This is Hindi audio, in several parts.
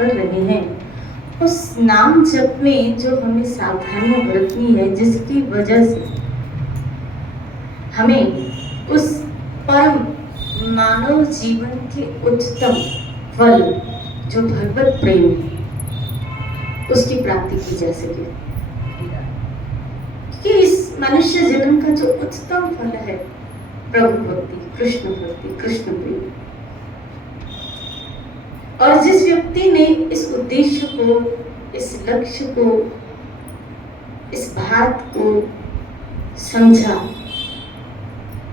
कर रहे हैं, उस नाम जप में जो हमें सावधानियां बरतनी है, जिसकी वजह से हमें उस परम मानव जीवन के उच्चतम फल जो भगवत प्रेम है उसकी प्राप्ति की जा सके। कि इस मनुष्य जन्म का जो उच्चतम फल है प्रभु भक्ति, कृष्ण प्रेम। और जिस व्यक्ति ने इस उद्देश्य को, इस लक्ष्य को, इस बात को समझा,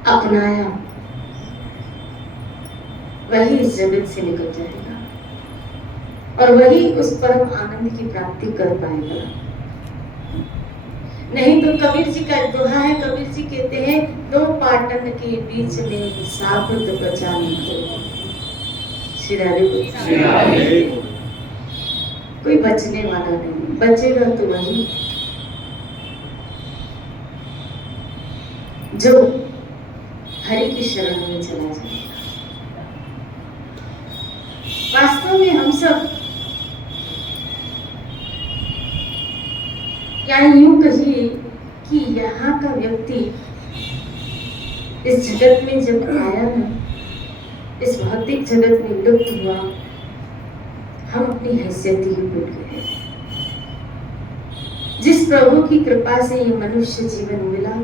अपनाया, वही इस जगत से निकल जाएगा और वही उस परम आनंद की प्राप्ति कर पाएगा। नहीं तो कबीर जी का एक दोहा है, कबीर जी कहते हैं, दो पाटन के बीच में साबुत बचा नहीं। कोई बचने वाला नहीं, बचेगा तो वही जो हरि की शरण में चला जाएगा। वास्तव में हम सब, या यूं कहिए कि यहाँ का व्यक्ति इस जगत में जब आया ना, इस भौतिक जगत में लुप्त हुआ, हम अपनी हैसियत ही भूल गए। जिस प्रभु की कृपा से ये मनुष्य जीवन मिला,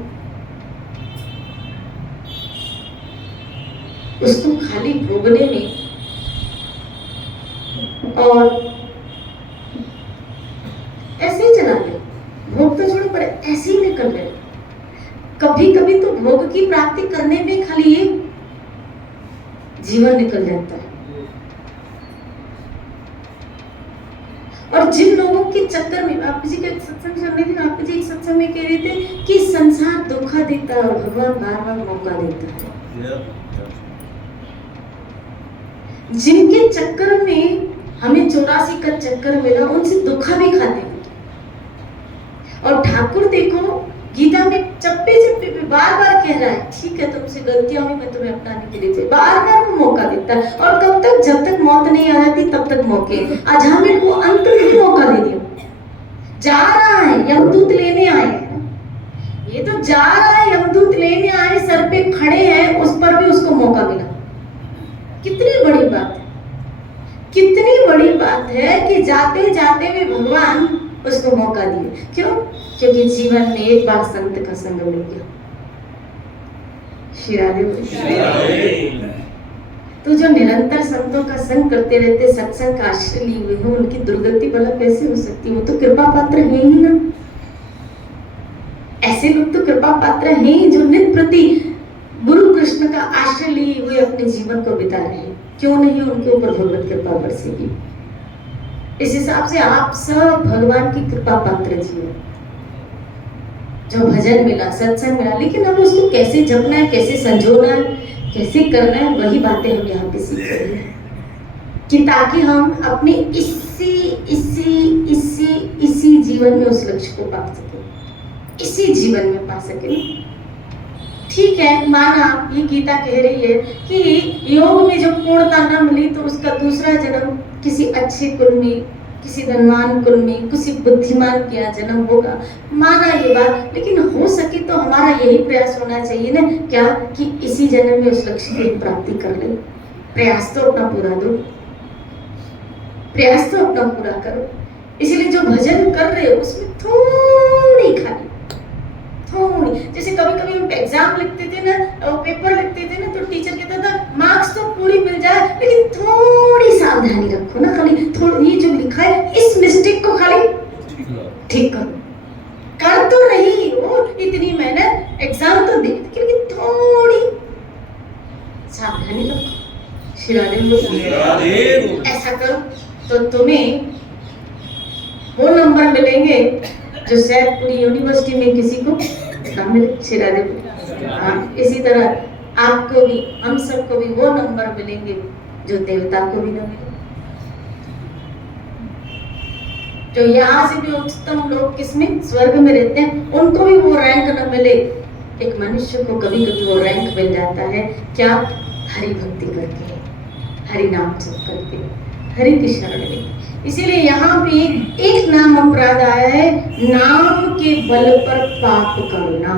उसको खाली भोगने में और ऐसे ही चला गया, भोग तो छोड़ो पर ऐसे ही निकल गए। कभी कभी तो भोग की प्राप्ति करने में खाली ये जीवन निकल जाता है। और जिन लोगों के चक्कर में, आप जी का एक सत्संग सुन रही थी, आप जी एक सत्संग में कह रहे थे कि संसार धोखा देता है और भगवान बार बार मौका देता है। जिनके चक्कर में हमें 84 का चक्कर मिला, उनसे धोखा भी खाते हैं। और ठाकुर देखो गीता में चप्पे चप्पे पे बार बार कह रहा है, ठीक है तुमसे गलतियां हुई, मैं तुम्हें अपनाने के लिए बार बार वो मौका देता है। और कब तक? जब तक मौत नहीं आ जाती तब तक मौके। आज हमें को अंत में भी मौका दे दिया। जा रहा है, यमदूत लेने आए हैं, ये तो जा रहा है, यमदूत लेने आए, सर पे खड़े हैं, उस पर भी उसको मौका मिला। कितनी बड़ी बात है, कितनी बड़ी बात है कि जाते जाते भी भगवान उसको मौका दिए। क्यों? क्योंकि जीवन में एक बार संत का संग मिल गया। श्री राधे। तो जो निरंतर संतों का संग करते रहते, सत्संग का आश्रय लिए हुए हैं, उनकी दुर्गति भला कैसे हो सकती है? वो तो कृपा पात्र है ही ना। ऐसे लोग तो कृपा पात्र हैं जो नित्य प्रति गुरु कृष्ण का आश्रय लिए हुए अपने जीवन को बिता रहे हैं। क्यों नहीं उनके ऊपर भगवत कृपा बरसेगी? इस हिसाब से आप सब भगवान की कृपा पात्र जियो। जो भजन मिला, सत्संग मिला, लेकिन अब उसको कैसे जपना है, कैसे संजोना है, कैसे करना है, वही बातें हम यहाँ पे सीख रहे हैं कि ताकि हम अपने इसी जीवन में उस लक्ष्य को पा सके, इसी जीवन में पा सके। ठीक है, माना ये गीता कह रही है कि योग में जब पूर्णता न मिली तो उसका दूसरा जन्म किसी अच्छे कुल में, किसी धनवान कुल में, किसी बुद्धिमान के यहाँ जन्म होगा। माना ये बात, लेकिन हो सके तो हमारा यही प्रयास होना चाहिए ना, क्या कि इसी जन्म में उस लक्ष्य की प्राप्ति कर ले। प्रयास तो अपना पूरा दो, प्रयास तो अपना पूरा करो। इसलिए जो भजन कर रहे हो उसमें थोड़ी खाली, थोड़ी, जैसे कभी कभी हम एग्जाम लिखते थे ना, पेपर लिखते थे ना, तो टीचर कहता था मार्क्स तो पूरी मिल जाए, लेकिन थोड़ी सावधानी रखो ना, खाली थोड़ी, ये जो लिखा है इस मिस्टेक को खाली ठीक करो। कर तो रही हो, इतनी मेहनत, एग्जाम तो दे, लेकिन थोड़ी सावधानी रखो। श्री राधे। ऐसा करो तो तुम्हें वो नंबर मिलेंगे जो शायद पूरी यूनिवर्सिटी में किसी को ना मिले। श्री राधे। हाँ, इसी तरह आपको भी, हम सबको भी वो नंबर मिलेंगे जो देवता को भी ना मिले। जो यहाँ से भी उच्चतम लोग किसमें, स्वर्ग में रहते हैं, उनको भी वो रैंक न मिले। एक मनुष्य को कभी कभी वो रैंक मिल जाता है, क्या? हरि भक्ति करके, हरि नाम जप करके, हरि की शरण में। इसीलिए यहाँ पे एक नाम अपराध आया है, नाम के बल पर पाप करना।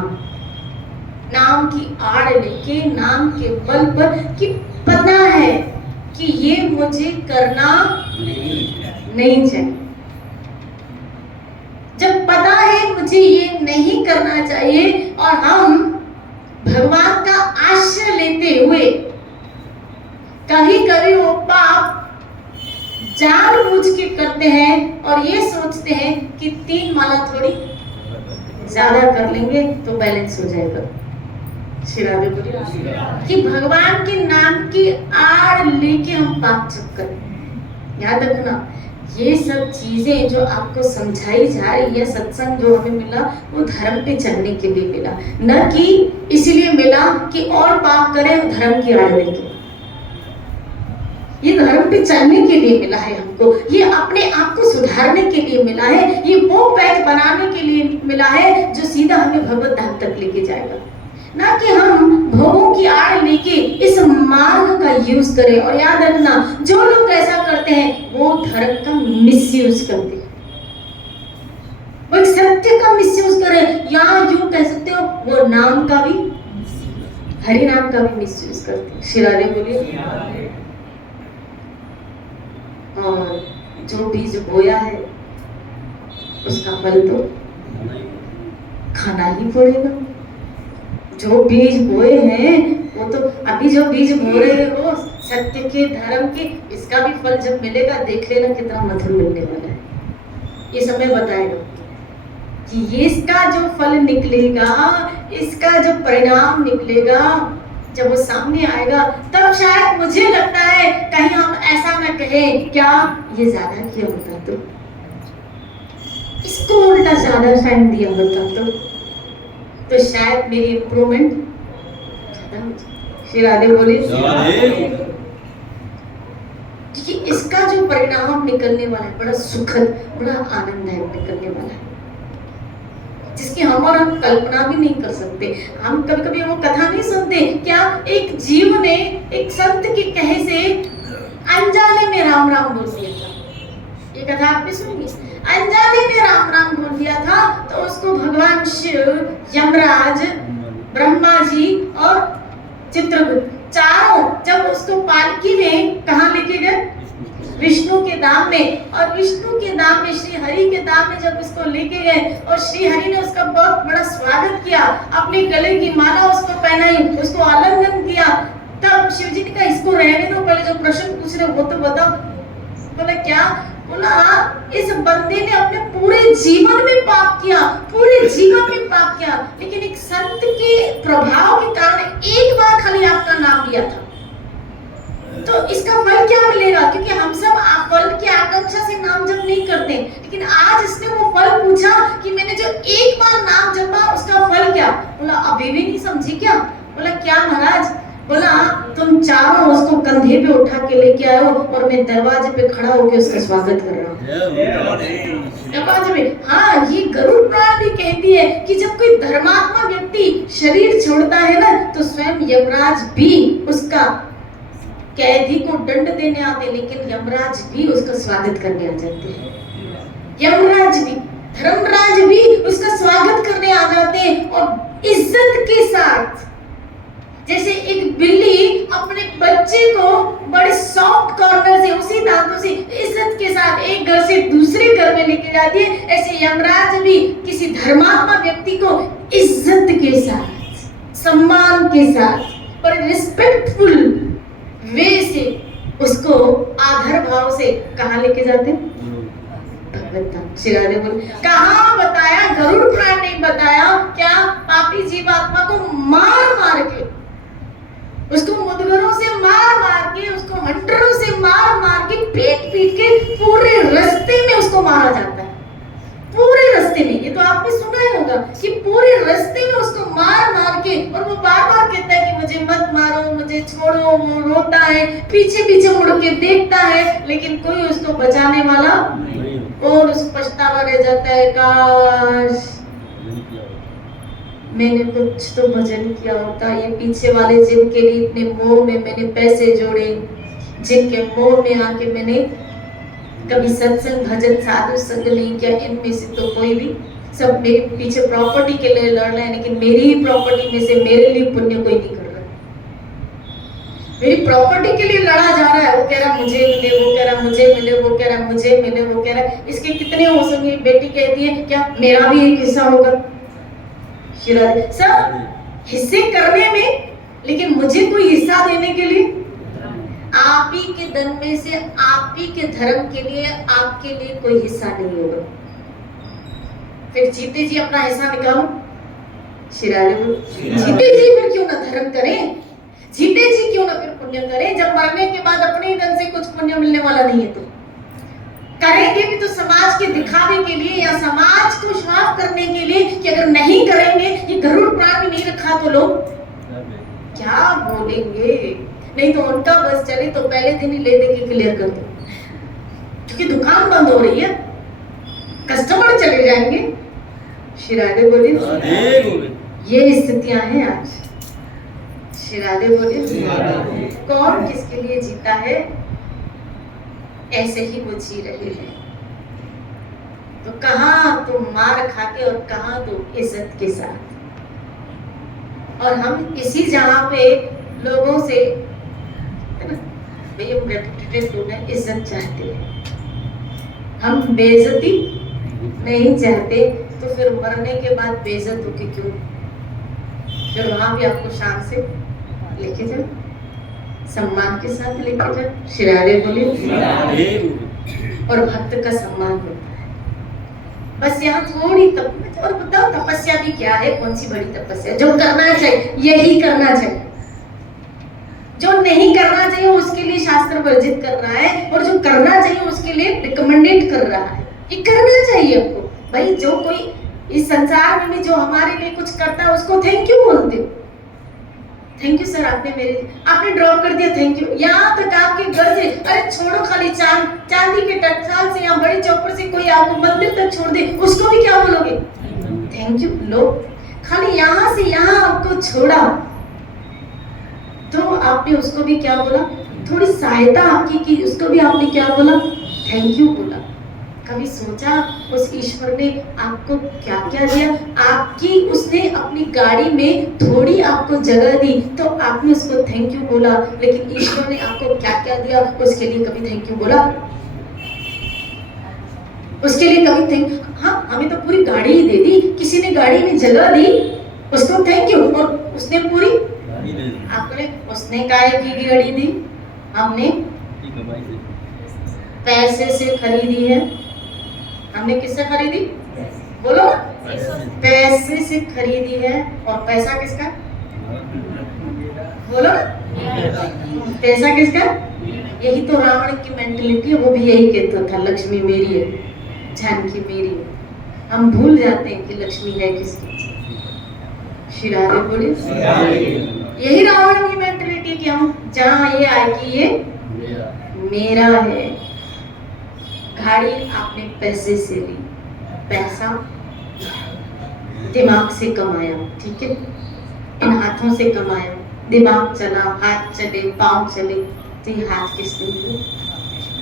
नाम की आड़ लेके, नाम के बल पर, कि पता है कि ये मुझे करना नहीं चाहिए। जब पता है मुझे ये नहीं करना चाहिए और हम भगवान का आश्रय लेते हुए कभी कभी वो पाप जानबूझ के करते हैं और ये सोचते हैं कि 3 माला थोड़ी ज्यादा कर लेंगे तो बैलेंस हो जाएगा। शिराबे बोलिए कि भगवान के नाम की आड़ लेके हम पाप चुप याद रखना, ये सब चीजें जो आपको समझाई जा रही है, सत्संग जो हमें मिला वो धर्म पे चलने के लिए मिला, न कि इसलिए मिला कि और पाप करें धर्म की आड़ लेके। ये धर्म पे चलने के लिए मिला है हमको, ये अपने आप को सुधारने के लिए मिला है, ये वो पैच बनाने के लिए मिला है जो सीधा हमें भगवत धाम तक लेके जाएगा, ना कि हम भोगों की आड़ लेके इस मार्ग का यूज करें। और याद रखना, जो लोग ऐसा करते हैं वो धर्म का मिसयूज करते हैं, वो एक सत्य का मिसयूज करें, या यूं कह सकते हो वो नाम का भी, हरि नाम का भी मिसयूज करते हैं। शिरादे बोलिए। और जो बीज बोया है उसका फल तो खाना ही पड़ेगा। जो बीज बोए हैं वो तो, अभी जो बीज बो रहे हो सत्य के, धर्म के, इसका भी फल जब मिलेगा देख लेना कितना मधुर मिलने वाला है। ये समय बताएगा कि ये इसका जो फल निकलेगा, इसका जो परिणाम निकलेगा, जब वो सामने आएगा तब शायद मुझे लगता है कहीं हम ऐसा न कहें क्या ये ज्यादा किया होता इसको उल्टा ज्यादा टाइम दिया होता तो शायद मेरी इंप्रूवमेंट ज्यादा हो जाए। फिर आगे बोले क्योंकि इसका जो परिणाम निकलने वाला है बड़ा सुखद, बड़ा आनंददायक निकलने वाला है, जिसकी हम कल्पना भी नहीं कर सकते। हम कभी कभी वो कथा नहीं सुनते क्या, एक जीव ने एक संत के कहे से अनजाने में राम राम बोल दिया था। ये कथा आपने सुनी, अनजाने में राम राम बोल दिया था तो उसको भगवान शिव, यमराज, ब्रह्मा जी और चित्रगुप्त चारों जब उसको पालकी में कहाँ लेके गए, विष्णु के धाम में, और विष्णु के धाम में, श्री हरि के धाम में जब उसको लेके गए और श्री हरि ने उसका बहुत बड़ा स्वागत किया, अपने गले की माला उसको पहनाई, उसको आलिंगन किया, तब शिव जी ने कहा इसको रहने दो, पहले जो प्रश्न पूछ रहे वो तो बताओ। बोला क्या? बोला इस बंदे ने अपने पूरे जीवन में पाप किया, पूरे जीवन में पाप किया, लेकिन एक संत के प्रभाव के कारण एक बार खाली आपका नाम लिया था, तो इसका फल क्या मिलेगा? क्योंकि हम सब फल की आकांक्षा से नाम जप नहीं करते, लेकिन आज इसने वो फल पूछा कि मैंने जो एक बार नाम जपा उसका फल क्या? बोला अभी भी नहीं समझी क्या? बोला क्या महाराज? बोला तुम चारों उसको कंधे पे उठा के लेके आए हो और मैं दरवाजे पे खड़ा होकर उसका स्वागत कर रहा हूँ। दरवाजे पे, हाँ, ये गरुड़ पुराण भी कहती है कि जब कोई धर्मात्मा व्यक्ति शरीर छोड़ता है ना तो स्वयं यमराज भी उसका कैदी को दंड देने आते, लेकिन यमराज भी उसका स्वागत करने आ जाते हैं। यमराज भी, धर्मराज भी उसका स्वागत करने आ जाते हैं और इज्जत के साथ, जैसे एक बिल्ली अपने बच्चे को बड़े सॉफ्ट कॉर्नर से, उसी दांतों से इज्जत के साथ एक घर से दूसरे घर में लेके जाती है, ऐसे यमराज भी किसी धर्मात्मा व्यक्ति को इज्जत के साथ, सम्मान के साथ और रिस्पेक्टफुल वे से उसको आदर भाव से कहाँ लेके जाते हैं? शिरादे बोले कहाँ बताया, गरुड़ पुराण नहीं बताया क्या? पापी जीवात्मा को मार मार के, उसको मुदगरों से मार मार के, उसको हंटरों से मार मार के, पीट पीट के पूरे रास्ते में उसको मारा जाता है। पूरे रास्ते में, ये तो आपने सुना ही होगा कि पूरे रास्ते में उसको मार मार के, और वो बार बार कहता है कि मुझे मत मारो, मुझे छोड़ो, वो रोता है, पीछे पीछे मुड़ के देखता है, लेकिन कोई उसको बचाने वाला, और उस पछतावा रह जाता है, काश मैंने कुछ तो भजन किया होता, ये पीछे वाले जिनके लिए इतने मोह में मैंने पैसे जोड़े, जिनके मोह में आके मैंने कभी सत्संग भजन साधु संग नहीं किया, इनमें से तो कोई भी। सब मेरे पीछे प्रॉपर्टी के लिए लड़ रहे हैं, लेकिन मेरी ही प्रॉपर्टी में से मेरे लिए पुण्य कोई नहीं कर रहा। मेरी प्रॉपर्टी के लिए लड़ा जा रहा है, वो कह रहा मुझे मिले, वो कह रहा मुझे मिले, वो कह रहा मुझे मिले, वो कह रहा इसके कितने हो सके। बेटी कहती है क्या मेरा भी एक हिस्सा होगा। सब हिस्से करने में, लेकिन मुझे कोई हिस्सा देने के लिए आप ही के धन में से, आप ही के धर्म के लिए, आपके लिए कोई हिस्सा नहीं होगा। फिर जीते जी अपना हिस्सा निकालो। शिरारे बोलो, जीते जी फिर क्यों ना धर्म करें, जीते जी क्यों ना फिर पुण्य करें। जब मरने के बाद अपने ही धन से कुछ पुण्य मिलने वाला नहीं है तो करेंगे भी तो समाज के दिखावे के लिए या समाज को साफ करने के लिए कि अगर नहीं करेंगे, ये गरुड़ पुराण में नहीं रखा तो लोग क्या बोलेंगे। नहीं तो उनका बस चले तो पहले दिन ही ले दे के क्लियर कर दो, क्योंकि दुकान बंद हो रही है, कस्टमर चले जाएंगे। शिरादे बोले ये स्थितियां हैं आज। शिरादे बोले कौन किसके लिए जीता है, ऐसे ही वो जी रहे हैं। तो कहां तो मार खाके और कहां तो इज्जत के साथ। और हम इसी जहां पे लोगों से इज्जत चाहते हैं, हम बेइज्जती नहीं चाहते, तो फिर मरने के बाद बेइज्जत होके क्यों। फिर वहां भी आपको शान से लेके जाओ, सम्मान के साथ लेके जाओ। शिरारे बोले और भक्त का सम्मान होता है। बस यहाँ थोड़ी और बताओ तपस्या भी क्या है, कौन सी बड़ी तपस्या। जो करना चाहिए यही करना चाहिए, जो नहीं करना चाहिए उसके लिए शास्त्र वर्जित कर रहा है, और जो करना चाहिए उसके लिए रिकमेंडेड कर रहा है। ये करना चाहिए आपको भाई। जो कोई इस संसार में जो हमारे लिए कुछ करता है उसको थैंक यू बोलते हो। थैंक यू सर, आपने ड्रॉप कर दिया, थैंक यू। यहाँ तक आपके घर से, अरे छोड़ो खाली चांदी के टकसाल से या बड़ी चौपर से कोई आपको मंदिर तक छोड़ दे, उसको भी क्या बोलोगे, थैंक यू। लो खाली यहाँ से यहाँ आपको छोड़ा तो आपने उसको भी क्या बोला, थोड़ी सहायता आपकी की, उसको भी आपने क्या बोला, थैंक यू बोला। कभी सोचा उस ईश्वर ने आपको क्या क्या दिया। आपकी उसने अपनी गाड़ी में थोड़ी आपको जगह दी तो आपने उसको थैंक यू बोला, लेकिन ईश्वर ने आपको क्या क्या दिया उसके लिए कभी थैंक यू बोला, उसके लिए कभी थैंक। हाँ, हमें तो पूरी गाड़ी ही दे दी, किसी ने गाड़ी में जगह दी उसको थैंक यू, और उसने पूरी आपने, उसने काहे की गाड़ी दी, हमने पैसे से खरीदी है। हमने किससे खरीदी, बोलो, पैसे से खरीदी है। और पैसा किसका, बोलो, पैसा किसका। यही तो रावण की मेंटलिटी है, वो भी यही कहता था लक्ष्मी मेरी है, जानकी मेरी है। हम भूल जाते हैं कि लक्ष्मी है किसकी। शिरारे बोले यही रावण की मेंटलिटी कि हम जहाँ ये आए कि ये मेरा है। गाड़ी आपने पैसे से ली, पैसा दिमाग से कमाया, ठीक है, इन हाथों से कमाया, दिमाग चला, हाथ चले, पांव चले, तो ये हाथ किसने दिए,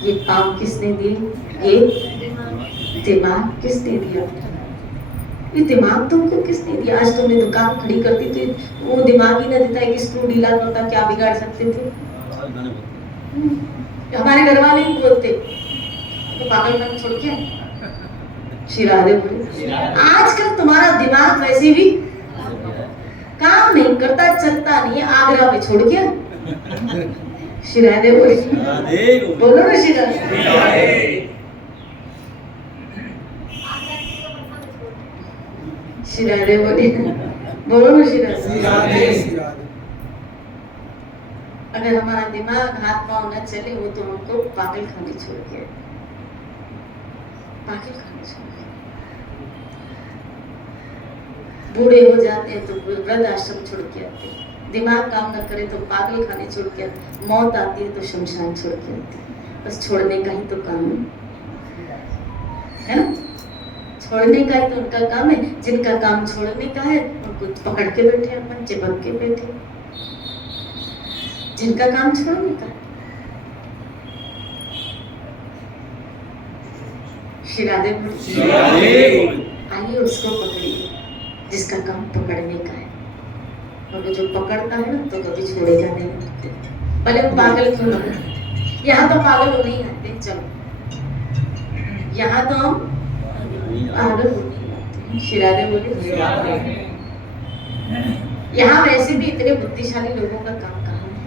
ये पांव किसने दिए, ये दिमाग किसने दिया, ये दिमाग तुमको किसने दिया। आज तुमने दुकान खड़ी करती थी, वो दिमाग ही ना देता है कि स्क्रू ढीला करता, क्या बिगाड़ सकते थे। हमारे घर वाले ही बोलते तो पागलपन छोड़ के शिरारे बोले। आजकल तुम्हारा दिमाग वैसे भी काम नहीं करता, चलता नहीं, आगरा में छोड़ के शिरारे बोले, बोलो ना शिरारे। शिरारे बोले, बोलो ना शिरारे। अगर हमारा दिमाग हाथ पांव न चले, वो तो हमको पागल खाने छोड़ के, पागल खाने छोड़ के। बूढ़े हो जाते हैं तो वृद्ध आश्रम छोड़ के आते हैं, दिमाग काम न करे तो पागल खाने छोड़ के आते, मौत आती है तो शमशान छोड़ के आते हैं। बस छोड़ने का ही तो काम है ना, छोड़ने का ही तो उनका काम है। जिनका काम छोड़ने का है उनको पकड़ के बैठे, अपन चिपक के बैठे, जिनका काम छोड़ने का। श्री राधे बोलिए। आइए उसको पकड़िए जिसका काम पकड़ने का है, और जो पकड़ता है ना तो कभी छोड़ेगा नहीं, भले वो पागल क्यों ना हो। यहाँ तो पागल हो नहीं आते, चलो यहाँ तो हम पागल हो नहीं आते। श्री राधे बोलिए। यहाँ वैसे भी इतने बुद्धिशाली लोगों का काम कहाँ है।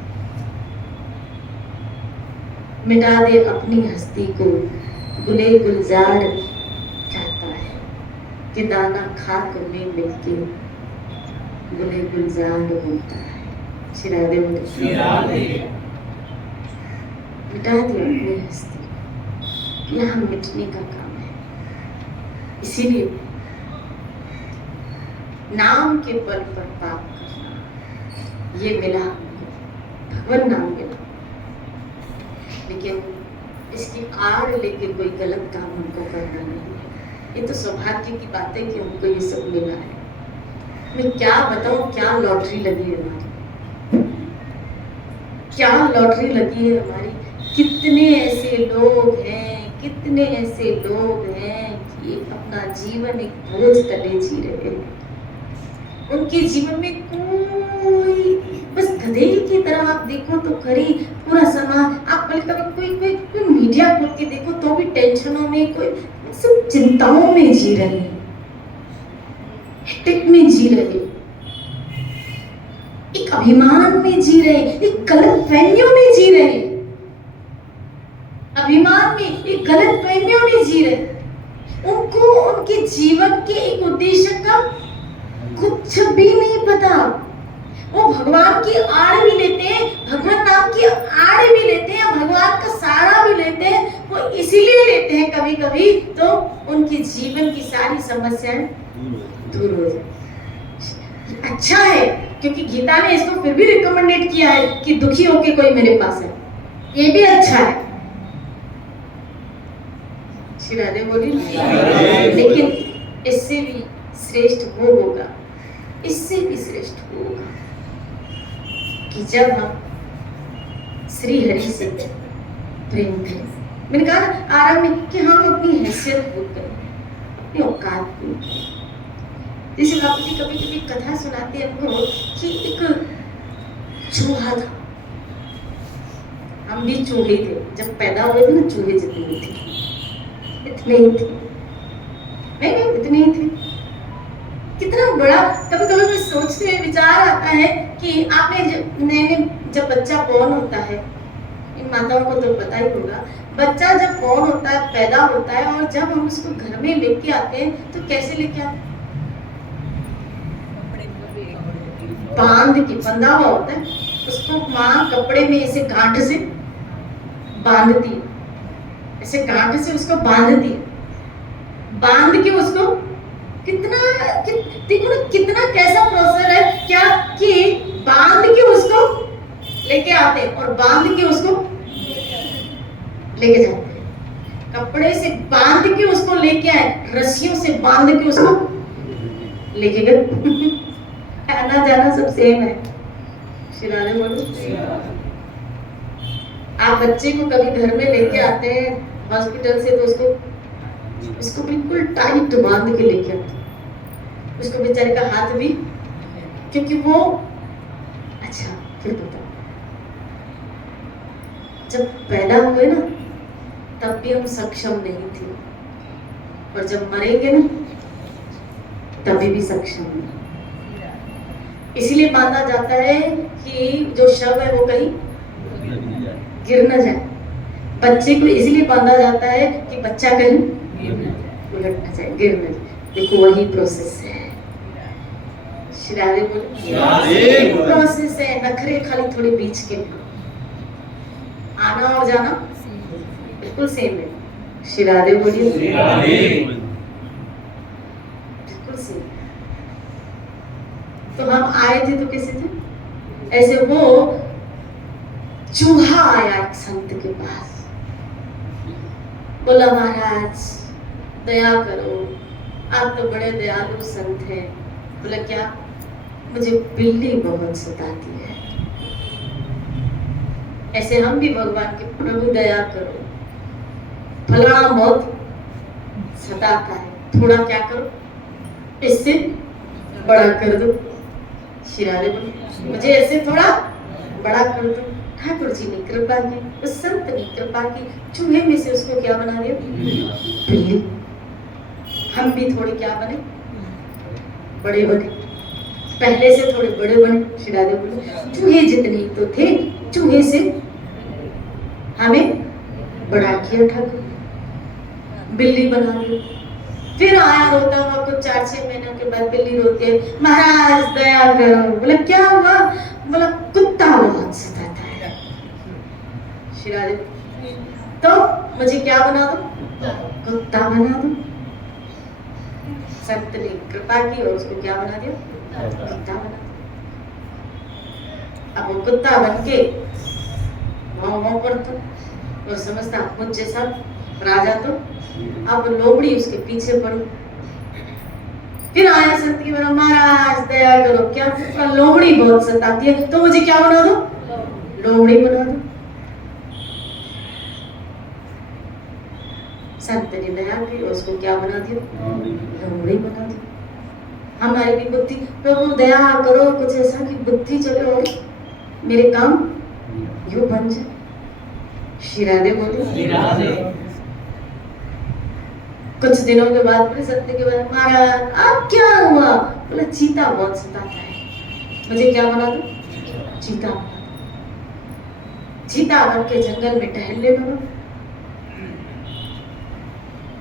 मिटा दे अपनी हस्ती को गुले गुलजार चाहता है कि दाना खाक में मिलके गुले गुलजार होता है। श्री राधे बोलिए। मिटा दे अपनी हस्ती को, यहाँ मिटने का काम है। इसीलिए नाम के बल पर पाप करना ये मिला, भगवान नाम मिला, लेकिन इसकी आड़ लेके कोई गलत काम हमको करना नहीं है। ये तो सौभाग्य की बात है कि हमको ये सब मिला है। मैं क्या बताऊं, क्या लॉटरी लगी है हमारी, क्या लॉटरी लगी है हमारी। कितने ऐसे लोग हैं, कितने ऐसे लोग हैं कि अपना जीवन एक बोझ तले जी रहे हैं। उनके जीवन में कोई, बस गधे की तरह आप देखो तो खरी पूरा समय, आप कभी कोई मीडिया खोल के देखो तो भी टेंशनों में, कोई सब चिंताओं में जी रहे हैं, हेक्टिक में जी रहे, एक अभिमान में जी रहे, एक गलत फहमियों में जी रहे, अभिमान में, एक गलत फहमियों में जी रहे। उनको उनके जीवन के एक उद्देश्य का कुछ भी नहीं पता। वो भगवान की आड़ भी लेते हैं, भगवान नाम की आड़ भी लेते हैं, भगवान का सहारा भी लेते हैं। वो इसीलिए लेते हैं कभी कभी तो उनके जीवन की सारी समस्याएं दूर हो जाए। अच्छा है, क्योंकि गीता ने इसको फिर भी रिकमेंडेड किया है कि दुखी होके कोई मेरे पास है, ये भी अच्छा है। श्री राधे बोलिए। लेकिन इससे भी श्रेष्ठ वो होगा, इससे भी श्रेष्ठ होगा कि जब हम श्री हरि से प्रेम करें। मैंने कहा आराम में कि हम अपनी हैसियत भूल करें, अपनी औकात भूल करें। जैसे बापू जी कभी कभी कथा सुनाते हैं हमको कि एक चूहा था, हम भी चूहे थे, जब पैदा हुए थे ना चूहे जितने ही थे, इतने ही थे, नहीं इतने ही थे। कितना बड़ा, कभी कभी मैं सोचते हुए विचार आता है कि आपने जब बच्चा बॉर्न होता है, इन माताओं को तो पता ही होगा, बच्चा जब बॉर्न होता है, पैदा होता है, और जब हम उसको घर में लेके आते हैं तो कैसे लेके आते हैं? बांध के, बंधा हुआ होता है उसको, माँ कपड़े में ऐसे गांठ से बांधती है, ऐसे गांठ से उसको बांधती है, बांध के उसको देखो ना कितना कैसा प्रोसेस है क्या, कि बांध के उसको लेके आते हैं और बांध के उसको लेके जाते हैं, कपड़े से बांध के उसको लेके आए, रस्सियों से बांध के उसको लेके गए। आना जाना सब सेम है। श्री राधे बोलो। आप बच्चे को कभी घर में लेके आते हैं हॉस्पिटल से तो उसको बिल्कुल टाइट बांध के लेके आते हैं, उसको बेचारे का हाथ भी, क्योंकि वो, अच्छा फिर बताओ, जब पैदा हुए ना तब भी हम सक्षम नहीं थे, और जब मरेंगे ना तभी भी सक्षम नहीं। इसीलिए माना जाता है कि जो शव है वो कहीं गिर न जाए, बच्चे को इसलिए बांधा जाता है कि बच्चा कहीं उलट न जाए, गिर न जाए। देखो वही प्रोसेस है। श्री राधे बोले। प्रोसेस है, नखरे खाली थोड़े बीच के, आना और जाना बिल्कुल सेम है। श्री राधे बोलिए। बिल्कुल सेम। तो हम आए थे तो कैसे थे? ऐसे वो चूहा आया एक संत के पास, बोला महाराज दया करो, आप तो बड़े दयालु संत हैं। बोला क्या? मुझे बिल्ली बहुत सताती है। ऐसे हम भी भगवान के, प्रभु दया करो, फलाना बहुत सताता है, थोड़ा क्या करो, इससे बड़ा कर दो। श्री राधे बोले मुझे ऐसे थोड़ा बड़ा कर दो। ठाकुर जी ने कृपा की, उस संत ने कृपा की, चूहे में से उसको क्या बना दिया, बिल्ली। हम भी थोड़े क्या बने, बड़े बने, पहले से थोड़े बड़े बने। श्री राधे बोले चूहे जितने तो थे, चूहे से हमें बड़ा किया ठाकुर, बिल्ली बना दी। फिर आया रोता हुआ कुछ 4-6 महीनों के बाद बिल्ली रोती है, महाराज दया करो। बोला क्या हुआ? बोला कुत्ता बहुत सताता है। श्री राधे तो मुझे क्या बना दो, कुत्ता बना दो। संत ने कृपा की और उसको क्या बना दिया, कुत्ता बना दिया। अब वो कुत्ता बन के वहां पर तो समझता मुझ जैसा राजा, तो अब लोमड़ी उसके पीछे पड़ी। फिर आया संत की बोला महाराज दया करो, क्या लोमड़ी बहुत सताती है, तो मुझे क्या बना दो, लोमड़ी बना दो। संत ने दया की और उसको क्या बना दिया, लोमड़ी बना दी। हमारी भी बुद्धि, प्रभु दया करो कुछ ऐसा कि बुद्धि चले और मेरे काम यूं बन जाए। श्री राधे बोले। कुछ दिनों के बाद फिर सत्य के बाद महाराज अब क्या हुआ? बोला चीता बहुत सताता है, मुझे क्या बना दो, चीता बना दो। चीता बन के जंगल में टहलने लगा।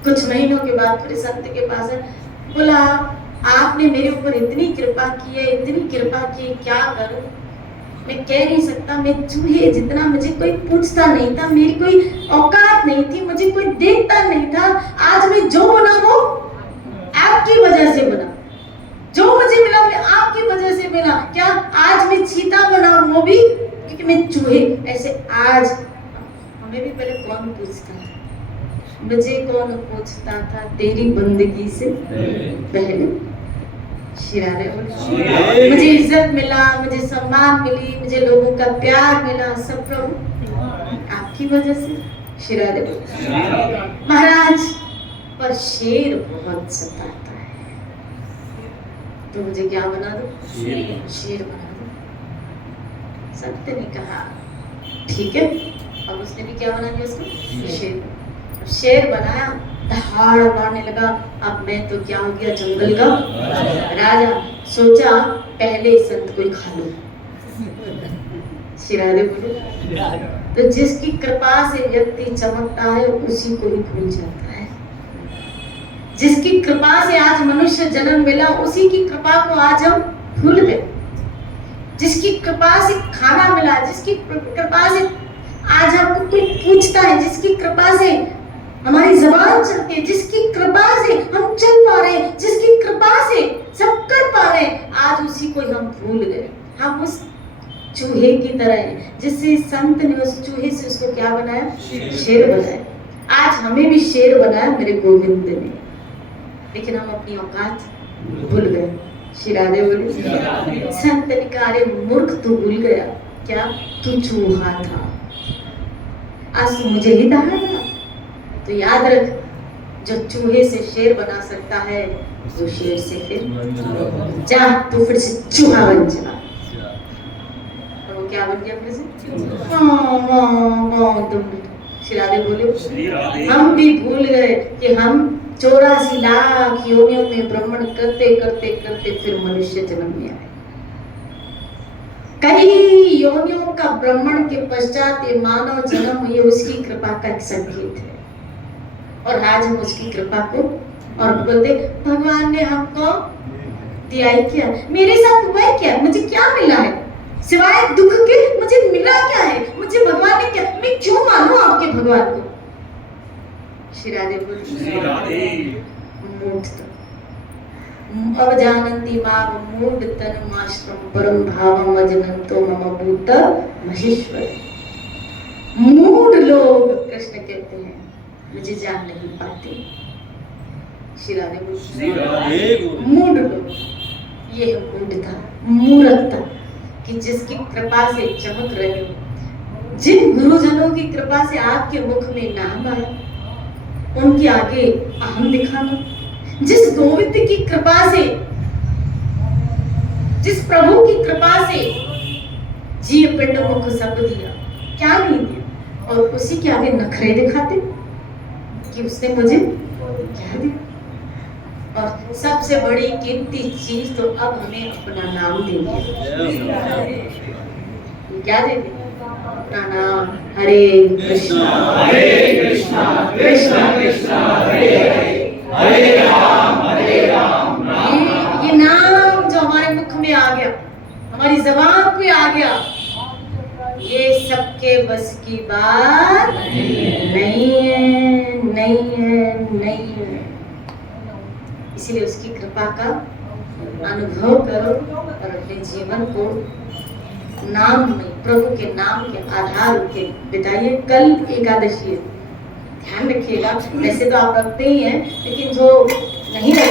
कुछ महीनों के बाद फिर संत के पास है, बोला आपने मेरे ऊपर इतनी कृपा की है, इतनी कृपा की, क्या करूं? मैं कह नहीं सकता, मैं चूहे जितना, मुझे कोई पूछता नहीं था, मेरी कोई औकात नहीं थी, मुझे कोई देखता नहीं था। आज मैं जो बना वो आपकी वजह से बना, जो मुझे मिला मैं आपकी वजह से मिला। क्या आज मैं चीता बना, वो भी क्योंकि मैं चूहे। ऐसे आज हमें भी पहले कौन पूछता था, मुझे कौन पूछता था तेरी बंदगी से पहले। श्री राधे बोले मुझे इज्जत मिला, मुझे सम्मान मिली, मुझे लोगों का प्यार मिला, सब प्रभु आपकी वजह से। श्री राधे बोले महाराज पर शेर बहुत सताता है, तो मुझे क्या बना दो, शेर बना दो। सत्य ने कहा ठीक है। अब उसने भी क्या बना दिया उसको, शेर। शेर बनाया, दहाड़ मारने लगा। अब मैं तो क्या हो गया, जंगल का राजा। सोचा पहले संत को ही खा लो। श्री राधे बोले तो जिसकी कृपा से व्यक्ति चमकता है उसी को ही भूल जाता है। जिसकी कृपा से आज मनुष्य जन्म मिला उसी की कृपा को आज हम भूल गए। जिसकी कृपा से खाना मिला, जिसकी कृपा से आज हमको कोई पूछता है, जिसकी कृपा से हमारी जबान चलती है, जिसकी कृपा से हम चल पा रहे हैं, जिसकी कृपा से सब कर पा रहे हैं, आज उसी को हम भूल गए। हम उस चूहे की तरह हैं, जिससे संत ने उस चूहे से उसको क्या बनाया, शेर बनाया। आज हमें भी शेर बनाया मेरे गोविंद ने, लेकिन हम अपनी औकात भूल गए। श्री राधे बोले संत ने कहा अरे मूर्ख तू भूल गया क्या, तू चूहा था, आज तू मुझे ही दहाड़ा। तो याद रख, जो चूहे से शेर बना सकता है वो शेर से फिर जा, तू फिर से चूहा बन जा। तो वो क्या बन गया फिर से, श्री राधे बोले हम भी भूल गए कि हम 84 लाख योनियों में भ्रमण करते करते करते फिर मनुष्य जन्म में आए। कई योनियों का भ्रमण के पश्चात ये मानव जन्म, ये उसकी कृपा का एक संकेत है। और आज हम उसकी कृपा को और बोलते भगवान ने हमको दिया ही क्या, मेरे साथ हुआ है क्या, मुझे क्या मिला है सिवाय दुख के, मुझे मिला क्या है, मुझे भगवान ने क्या, मैं क्यों मानूं आपके भगवान को। श्री राधे बोले मूढ़ता अवजानन्ति माम मूढ़तनमाश्रम परम भावम अजनन्तो मम भूत महेश्वर। मूढ़ लोग, कृष्ण कहते हैं, मुझे जान नहीं पाते। श्री राधे बोले मूढ़ लोग, ये है मूढ़ता, मूर्खता, कि जिसकी कृपा से चमक रहे हो। जिन गुरुजनों की कृपा से आपके मुख में नाम आया, उनके आगे अहम दिखाना। जिस गोविंद की कृपा से, जिस प्रभु की कृपा से जीव पिंड मुख सब दिया, क्या नहीं दिया, और उसी के आगे नखरे दिखाते कि उसने मुझे क्या दिया। और सबसे बड़ी कीमती चीज तो अब हमें अपना नाम देंगे। क्या देंगे? अपना नाम। हरे कृष्णा कृष्णा कृष्णा हरे हरे, हरे राम ये नाम जो हमारे मुख में आ गया, हमारी जबान पे आ गया, ये सबके बस की बात नहीं है, नहीं है, नहीं है। इसलिए उसकी कृपा का अनुभव करो और अपने जीवन को नाम में, प्रभु के नाम के आधार के बिताइए। कल एकादशी है, ध्यान रखिएगा। वैसे तो आप रखते ही हैं, लेकिन जो नहीं रखते